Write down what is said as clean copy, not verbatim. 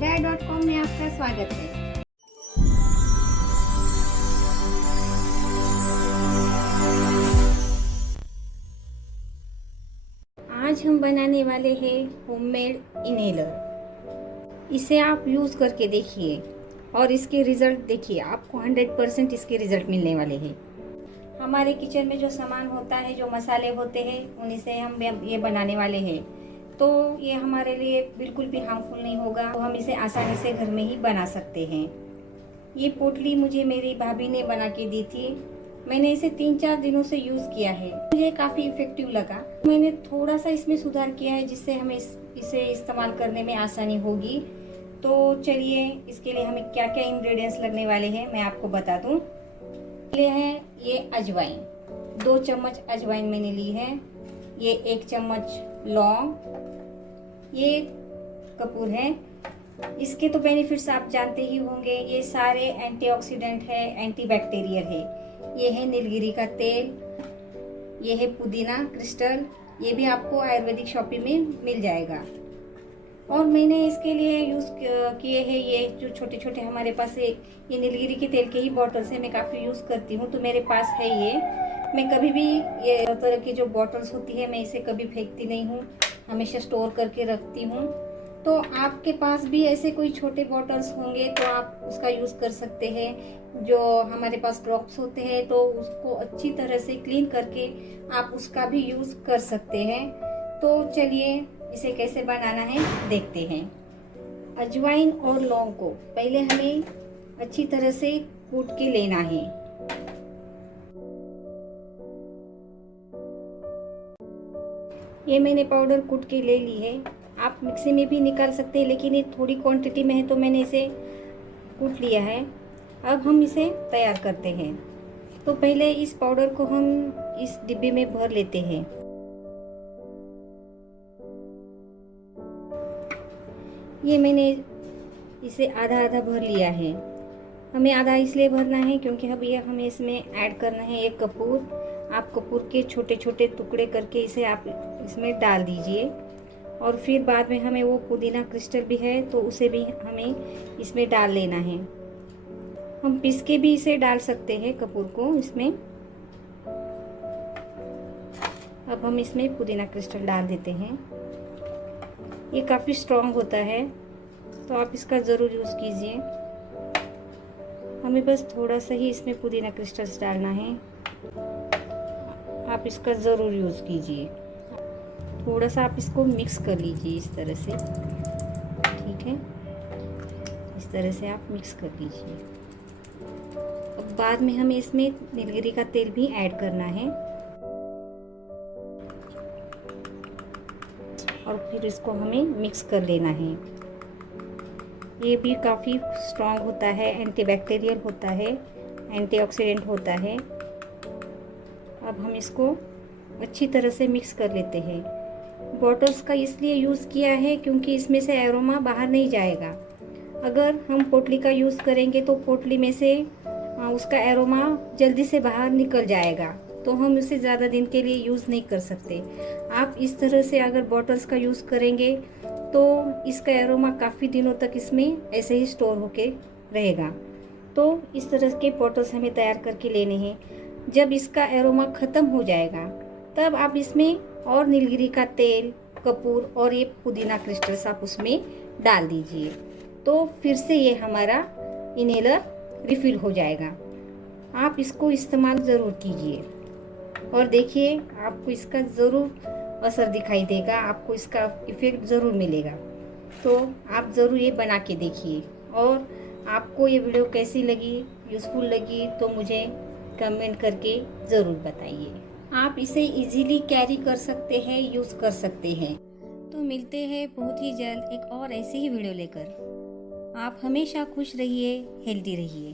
Dad.com में आपका स्वागत है। आज हम बनाने वाले हैं होममेड इनहेलर। इसे आप यूज़ करके देखिए और इसके रिज़ल्ट देखिए, आपको 100% इसके रिज़ल्ट मिलने वाले हैं। हमारे किचन में जो सामान होता है, जो मसाले होते हैं, उन्हीं से हम ये बनाने वाले हैं। तो ये हमारे लिए बिल्कुल भी हार्मफुल नहीं होगा, तो हम इसे आसानी से घर में ही बना सकते हैं। ये पोटली मुझे मेरी भाभी ने बना के दी थी। मैंने इसे 3-4 दिनों से यूज़ किया है, मुझे काफ़ी इफ़ेक्टिव लगा। मैंने थोड़ा सा इसमें सुधार किया है जिससे हमें इसे इस्तेमाल करने में आसानी होगी। तो चलिए, इसके लिए हमें क्या क्या इंग्रेडिएंट्स लगने वाले हैं मैं आपको बता दूं। ले है ये अजवाइन, 2 चम्मच अजवाइन मैंने ली है। ये 1 चम्मच लौंग, ये कपूर है। इसके तो बेनिफिट्स आप जानते ही होंगे, ये सारे एंटीऑक्सीडेंट है, एंटीबैक्टीरियल है। ये है नीलगिरी का तेल, ये है पुदीना क्रिस्टल, ये भी आपको आयुर्वेदिक शॉपिंग में मिल जाएगा। और मैंने इसके लिए यूज़ किए हैं ये जो छोटे छोटे हमारे पास ये नीलगिरी के तेल के ही बॉटल्स है, मैं काफ़ी यूज़ करती हूँ, तो मेरे पास है ये। मैं कभी भी ये तरह की जो बॉटल्स होती है, मैं इसे कभी फेंकती नहीं हूँ, हमेशा स्टोर करके रखती हूँ। तो आपके पास भी ऐसे कोई छोटे बॉटल्स होंगे तो आप उसका यूज़ कर सकते हैं। जो हमारे पास ड्रॉप्स होते हैं तो उसको अच्छी तरह से क्लीन करके आप उसका भी यूज़ कर सकते हैं। तो चलिए, इसे कैसे बनाना है देखते हैं। अजवाइन और लौंग को पहले हमें अच्छी तरह से कूट के लेना है। ये मैंने पाउडर कूट के ले ली है, आप मिक्सी में भी निकाल सकते हैं, लेकिन ये थोड़ी क्वांटिटी में है तो मैंने इसे कूट लिया है। अब हम इसे तैयार करते हैं। तो पहले इस पाउडर को हम इस डिब्बे में भर लेते हैं। ये मैंने इसे आधा आधा भर लिया है। हमें आधा इसलिए भरना है क्योंकि अब ये हमें इसमें ऐड करना है एक कपूर। आप कपूर के छोटे छोटे टुकड़े करके इसे आप इसमें डाल दीजिए। और फिर बाद में हमें वो पुदीना क्रिस्टल भी है तो उसे भी हमें इसमें डाल लेना है। हम पीस के भी इसे डाल सकते हैं कपूर को इसमें। अब हम इसमें पुदीना क्रिस्टल डाल देते हैं। ये काफ़ी स्ट्रॉन्ग होता है तो आप इसका ज़रूर यूज़ कीजिए। हमें बस थोड़ा सा ही इसमें पुदीना क्रिस्टल्स डालना है, आप इसका ज़रूर यूज़ कीजिए। थोड़ा सा आप इसको मिक्स कर लीजिए इस तरह से, ठीक है, इस तरह से आप मिक्स कर लीजिए। अब बाद में हमें इसमें नीलगिरी का तेल भी ऐड करना है और फिर इसको हमें मिक्स कर लेना है। ये भी काफ़ी स्ट्रॉन्ग होता है, एंटीबैक्टीरियल होता है, एंटीऑक्सीडेंट होता है। अब हम इसको अच्छी तरह से मिक्स कर लेते हैं। बॉटल्स का इसलिए यूज़ किया है क्योंकि इसमें से एरोमा बाहर नहीं जाएगा। अगर हम पोटली का यूज़ करेंगे तो पोटली में से उसका एरोमा जल्दी से बाहर निकल जाएगा, तो हम उसे ज़्यादा दिन के लिए यूज़ नहीं कर सकते। आप इस तरह से अगर बॉटल्स का यूज़ करेंगे तो इसका एरोमा काफ़ी दिनों तक इसमें ऐसे ही स्टोर होके रहेगा। तो इस तरह के बॉटल्स हमें तैयार करके लेने हैं। जब इसका एरोमा ख़त्म हो जाएगा तब आप इसमें और नीलगिरी का तेल, कपूर और ये पुदीना क्रिस्टल्स आप उसमें डाल दीजिए। तो फिर से ये हमारा इनहेलर रिफ़िल हो जाएगा। आप इसको इस्तेमाल ज़रूर कीजिए और देखिए, आपको इसका ज़रूर असर दिखाई देगा, आपको इसका इफ़ेक्ट ज़रूर मिलेगा। तो आप ज़रूर ये बना के देखिए। और आपको ये वीडियो कैसी लगी, यूज़फुल लगी, तो मुझे कमेंट करके ज़रूर बताइए। आप इसे इजीली कैरी कर सकते हैं, यूज़ कर सकते हैं। तो मिलते हैं बहुत ही जल्द एक और ऐसी ही वीडियो लेकर। आप हमेशा खुश रहिए, हेल्दी रहिए।